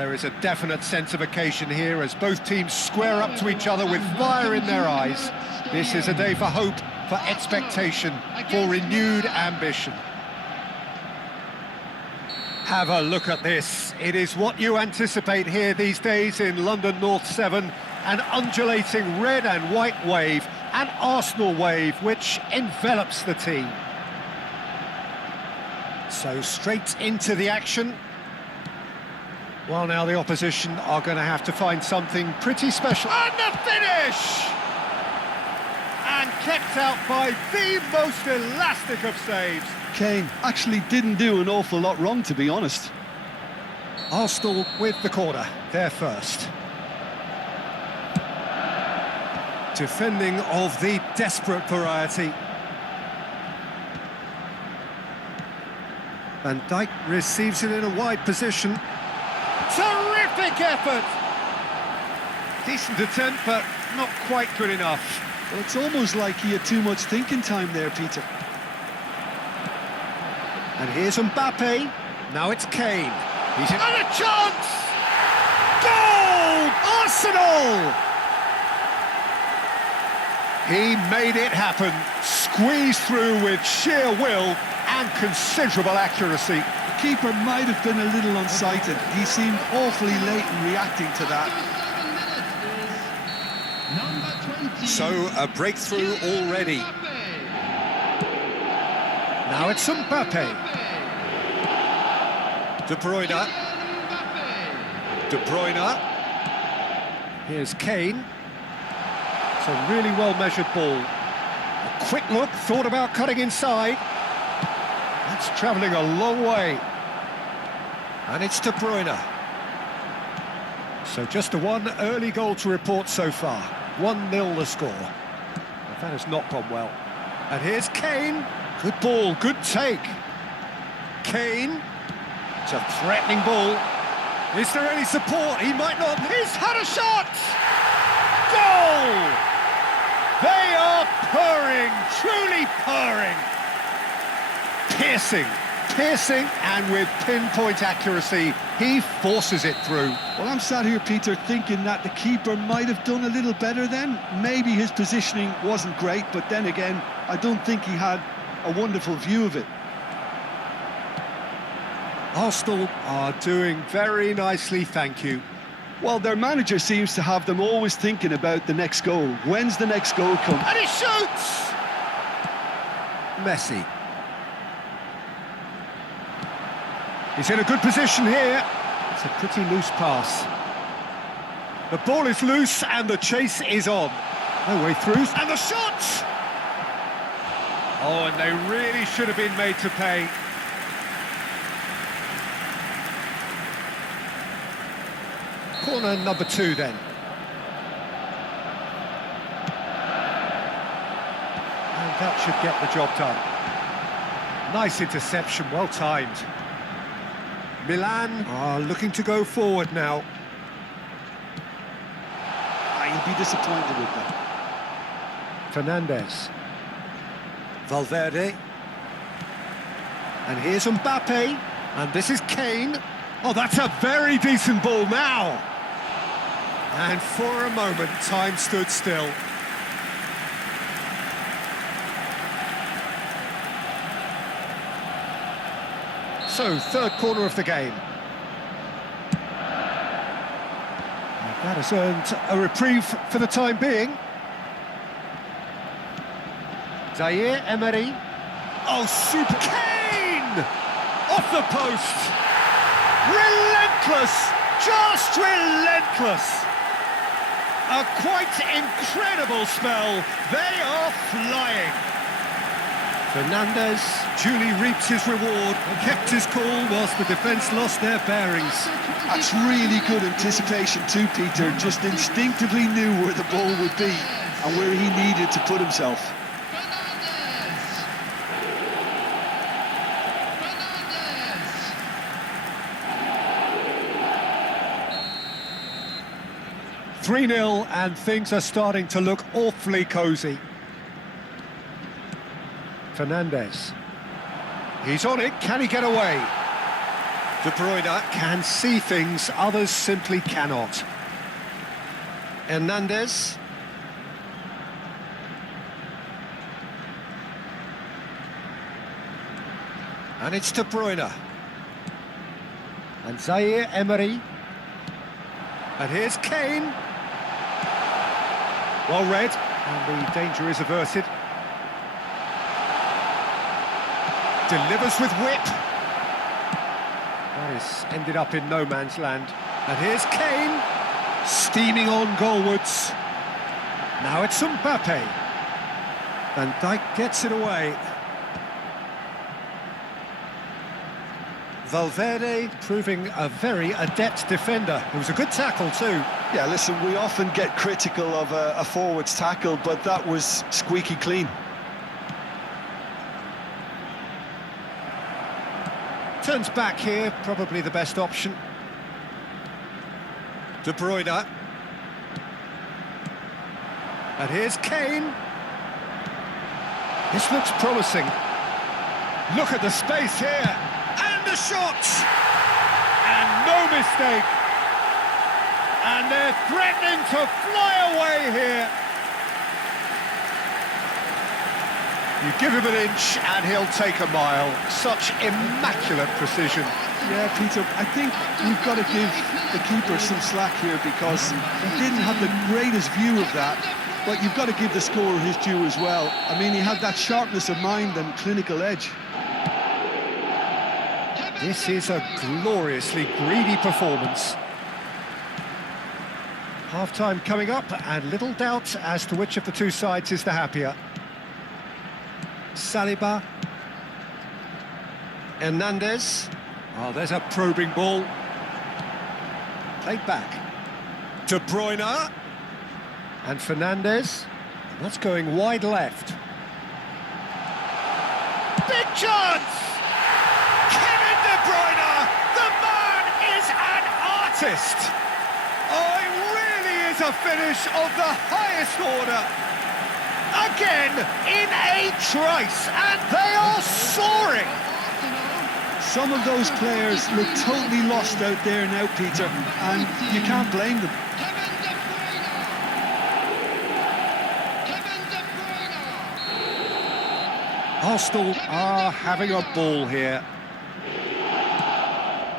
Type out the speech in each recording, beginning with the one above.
There is a definite sense of occasion here as both teams square up to each other with fire in their eyes. This is a day for hope, for expectation, for renewed ambition. Have a look at this. It is what you anticipate here these days in London North 7. An undulating red and white wave, an Arsenal wave which envelops the team. So straight into the action. Well, now the opposition are going to have to find something pretty special. And the finish! And kept out by the most elastic of saves. Kane actually didn't do an awful lot wrong, to be honest. Arsenal with the corner, they're first. Defending of the desperate variety. Van Dijk receives it in a wide position. Terrific effort! Decent attempt, but not quite good enough. Well, it's almost like he had too much thinking time there, Peter. And here's Mbappe. Now it's Kane. He's in. And a chance! Goal! Arsenal! He made it happen. Squeezed through with sheer will and considerable accuracy. The keeper might have been a little unsighted. He seemed awfully late in reacting to that. So, a breakthrough already. Now it's Mbappe. De Bruyne. De Bruyne. Here's Kane. It's a really well-measured ball. A quick look, thought about cutting inside. That's travelling a long way. And it's De Bruyne. So just one early goal to report so far. 1-0 the score. But that has not gone well. And here's Kane. Good ball, good take. Kane. It's a threatening ball. Is there any support? He might not. He's had a shot! Goal! They are purring, truly purring. Piercing, and with pinpoint accuracy, he forces it through. Well, I'm sat here, Peter, thinking that the keeper might have done a little better then. Maybe his positioning wasn't great, but then again, I don't think he had a wonderful view of it. Arsenal are doing very nicely, thank you. Well, their manager seems to have them always thinking about the next goal. When's the next goal come? And he shoots! Messi. He's in a good position here. It's a pretty loose pass. The ball is loose and the chase is on. No way through. And the shot! Oh, and they really should have been made to pay. Corner number 2 then. And that should get the job done. Nice interception, well timed. Milan are looking to go forward now. You'll be disappointed with that. Fernandes. Valverde. And here's Mbappe. And this is Kane. Oh, that's a very decent ball now. And for a moment, time stood still. So, third corner of the game. And that has earned a reprieve for the time being. Zaire Emery. Oh, super Kane! Off the post! Relentless! Just relentless! A quite incredible spell. They are flying. Fernandes duly reaps his reward and kept his cool whilst the defence lost their bearings. That's really good anticipation too, Peter. Just instinctively knew where the ball would be and where he needed to put himself. 3-0 and things are starting to look awfully cosy. Fernandes. He's on it, can he get away? De Bruyne can see things others simply cannot. Hernandez. And it's De Bruyne. And Zaire Emery. And here's Kane. Well read, and the danger is averted. Delivers with whip. That is ended up in no man's land. And here's Kane, steaming on goalwards. Now it's Mbappe. Van Dijk gets it away. Valverde proving a very adept defender. It was a good tackle too. Yeah, listen, we often get critical of a forward's tackle, but that was squeaky clean. Turns back here, probably the best option. De Bruyne. And here's Kane. This looks promising. Look at the space here. And the shot! And no mistake. And they're threatening to fly away here. You give him an inch and he'll take a mile. Such immaculate precision. Yeah, Peter, I think we've got to give the keeper some slack here because he didn't have the greatest view of that, but you've got to give the scorer his due as well. I mean, he had that sharpness of mind and clinical edge. This is a gloriously greedy performance. Half-time coming up, and little doubt as to which of the two sides is the happier. Saliba. Hernandez. Oh, there's a probing ball. Played back. De Bruyne. And Fernandez. That's going wide left. Big chance! Kevin De Bruyne! The man is an artist! Oh, it really is a finish of the highest order. Again, in a trice, and they are soaring! Some of those players look totally lost out there now, Peter, and you can't blame them. Arsenal are having a ball here.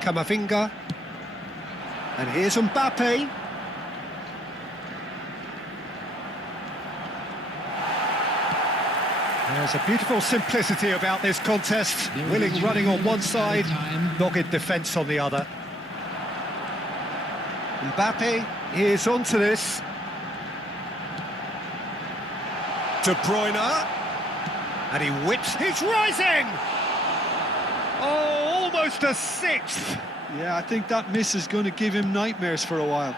Camavinga. And here's Mbappe. There's a beautiful simplicity about this contest. Willing running on one side, dogged defence on the other. Mbappe is onto this. De Bruyne. And he whips. He's rising! Oh, almost a sixth. Yeah, I think that miss is going to give him nightmares for a while.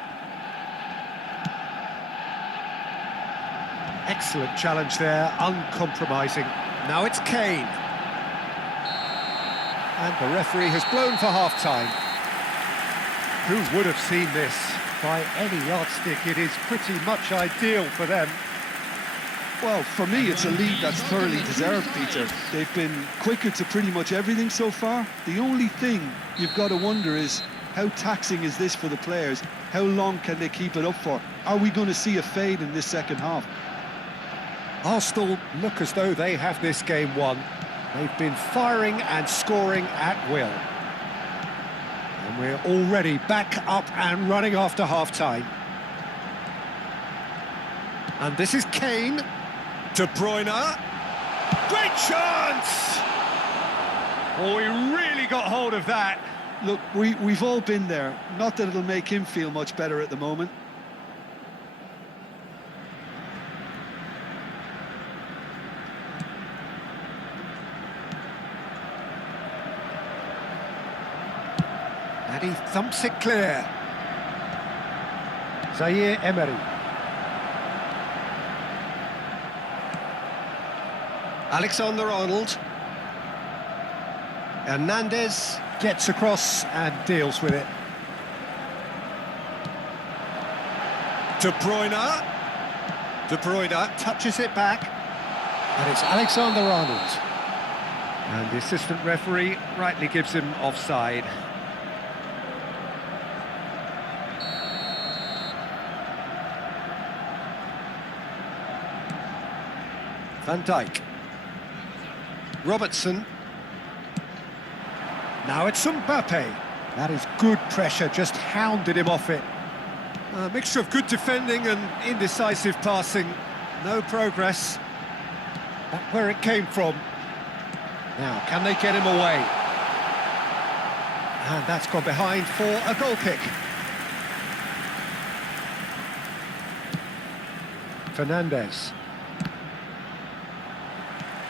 Excellent challenge there, uncompromising. Now it's Kane. And the referee has blown for half-time. Who would have seen this? By any yardstick, it is pretty much ideal for them. Well, for me, it's a lead that's thoroughly deserved, Peter. They've been quicker to pretty much everything so far. The only thing you've got to wonder is, how taxing is this for the players? How long can they keep it up for? Are we going to see a fade in this second half? Arsenal look as though they have this game won. They've been firing and scoring at will. And we're already back up and running after half-time. And this is Kane. De Bruyne. Great chance! Oh, he really got hold of that. Look, we've all been there. Not that it'll make him feel much better at the moment. And he thumps it clear. Zaire Emery. Alexander-Arnold. Hernandez gets across and deals with it. De Bruyne. De Bruyne touches it back. And it's Alexander-Arnold. And the assistant referee rightly gives him offside. Van Dijk. Robertson. Now it's Mbappe. That is good pressure, just hounded him off it. A mixture of good defending and indecisive passing. No progress. Back where it came from. Now, can they get him away? And that's gone behind for a goal kick. Fernandes.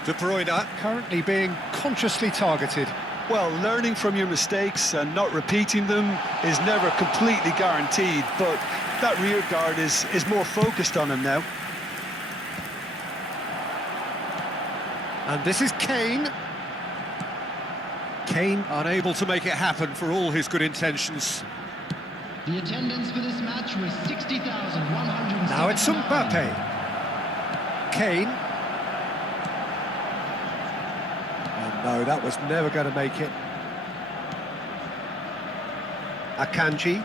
De Bruyne currently being consciously targeted. Well, learning from your mistakes and not repeating them is never completely guaranteed, but that rear guard is more focused on him now. And this is Kane. Kane unable to make it happen for all his good intentions. The attendance for this match was 60,100. Now it's Mbappe. Kane. Oh no, that was never going to make it. Akanji.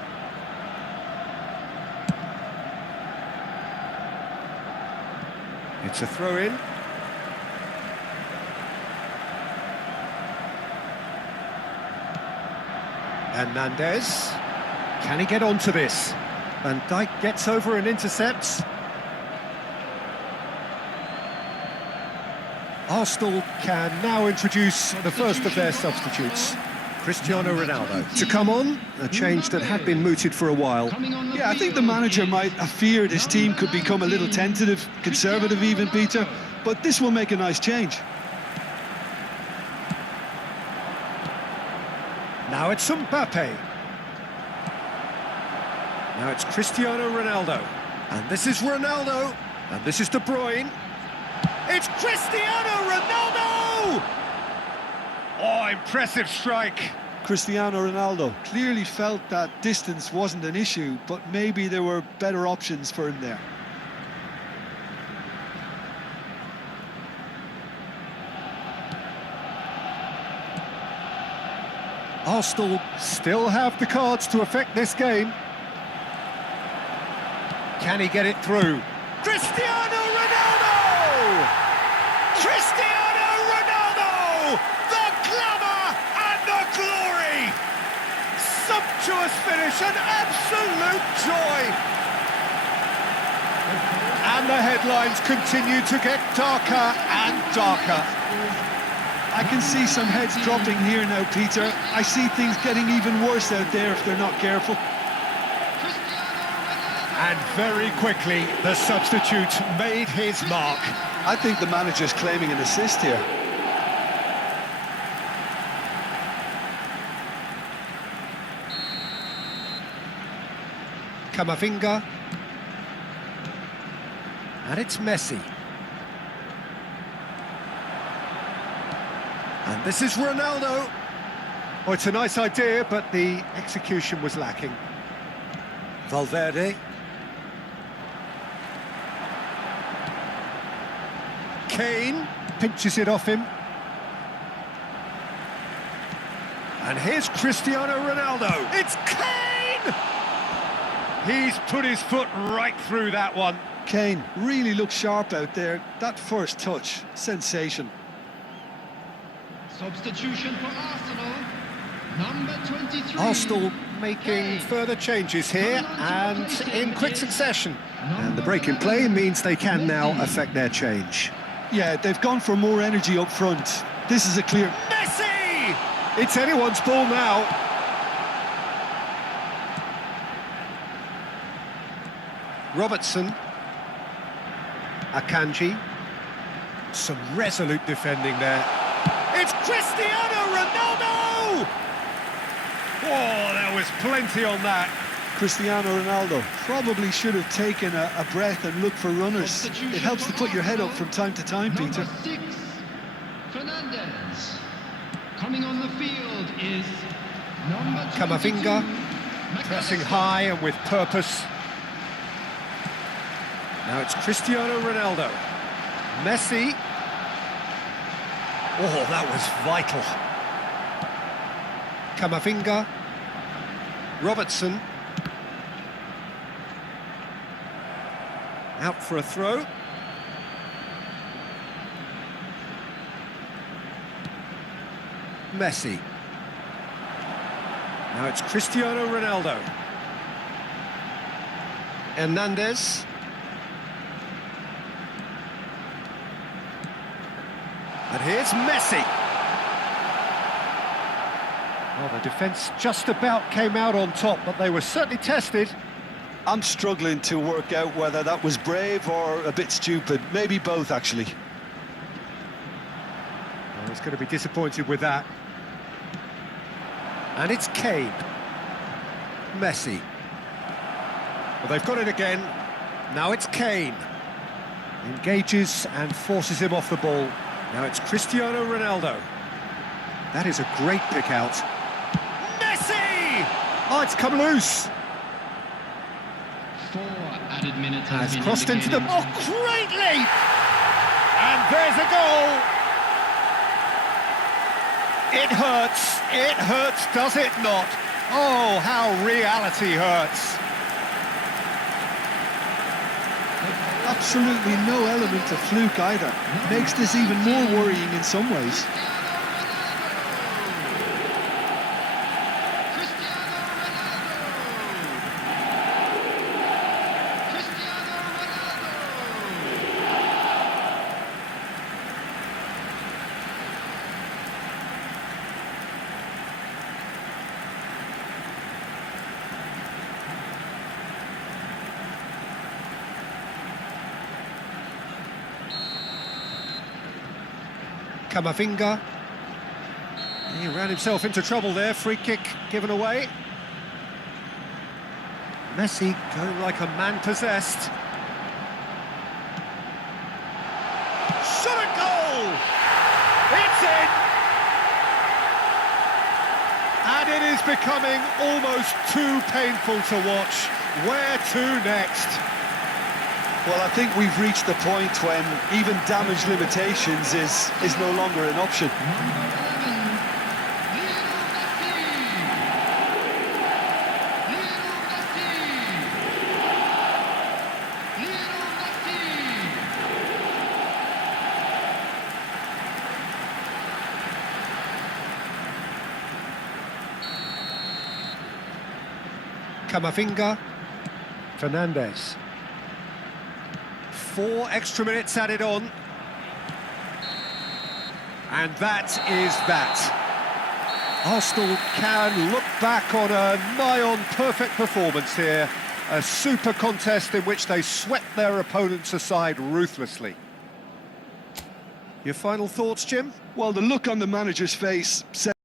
It's a throw-in. Hernandez. Can he get onto this? Van Dijk gets over and intercepts. Arsenal can now introduce the first of their substitutes, Cristiano Ronaldo, to come on, a change that had been mooted for a while. Yeah, I think the manager might have feared his team could become a little tentative, conservative even, Peter, but this will make a nice change. Now it's Mbappe. Now it's Cristiano Ronaldo. And this is Ronaldo. And this is De Bruyne. It's Cristiano Ronaldo! Oh, impressive strike. Cristiano Ronaldo clearly felt that distance wasn't an issue, but maybe there were better options for him there. Arsenal still have the cards to affect this game. Can he get it through? Cristiano Ronaldo! Cristiano Ronaldo! The glamour and the glory! Sumptuous finish, an absolute joy! And the headlines continue to get darker and darker. I can see some heads dropping here now, Peter. I see things getting even worse out there if they're not careful. And very quickly, the substitute made his mark. I think the manager's claiming an assist here. Camavinga. And it's Messi. And this is Ronaldo. Oh, it's a nice idea, but the execution was lacking. Valverde. Kane pinches it off him. And here's Cristiano Ronaldo. It's Kane! He's put his foot right through that one. Kane really looks sharp out there. That first touch, sensation. Substitution for Arsenal, number 23. Arsenal making further changes here and in quick succession. And the break in play means they can now affect their change. Yeah, they've gone for more energy up front. This is a clear... Messi! It's anyone's ball now. Robertson. Akanji. Some resolute defending there. It's Cristiano Ronaldo! Oh, there was plenty on that. Cristiano Ronaldo probably should have taken a breath and looked for runners. It helps to put your head up from time to time, Peter. Number 6, Fernandes. Coming on the field is number 22. Camavinga, pressing high and with purpose. Now it's Cristiano Ronaldo. Messi. Oh, that was vital. Camavinga. Robertson. Out for a throw. Messi. Now it's Cristiano Ronaldo. Hernandez. And here's Messi. Well, the defence just about came out on top, but they were certainly tested. I'm struggling to work out whether that was brave or a bit stupid. Maybe both, actually. Well, he's going to be disappointed with that. And it's Kane. Messi. Well, they've got it again. Now it's Kane. Engages and forces him off the ball. Now it's Cristiano Ronaldo. That is a great pick out. Messi! Oh, it's come loose. 4 added minutes Has been crossed into the... indicated. Oh, great leap! And there's a goal! It hurts, does it not? Oh, how reality hurts. Absolutely no element of fluke either. Makes this even more worrying in some ways. Camavinga. He ran himself into trouble there, free kick given away. Messi going like a man possessed. Shot a goal! It's in! And it is becoming almost too painful to watch. Where to next? Well, I think we've reached the point when even damage limitations is no longer an option. Camavinga. Fernandez. 4 extra minutes added on. And that is that. Arsenal can look back on a nigh-on perfect performance here. A super contest in which they swept their opponents aside ruthlessly. Your final thoughts, Jim? Well, the look on the manager's face said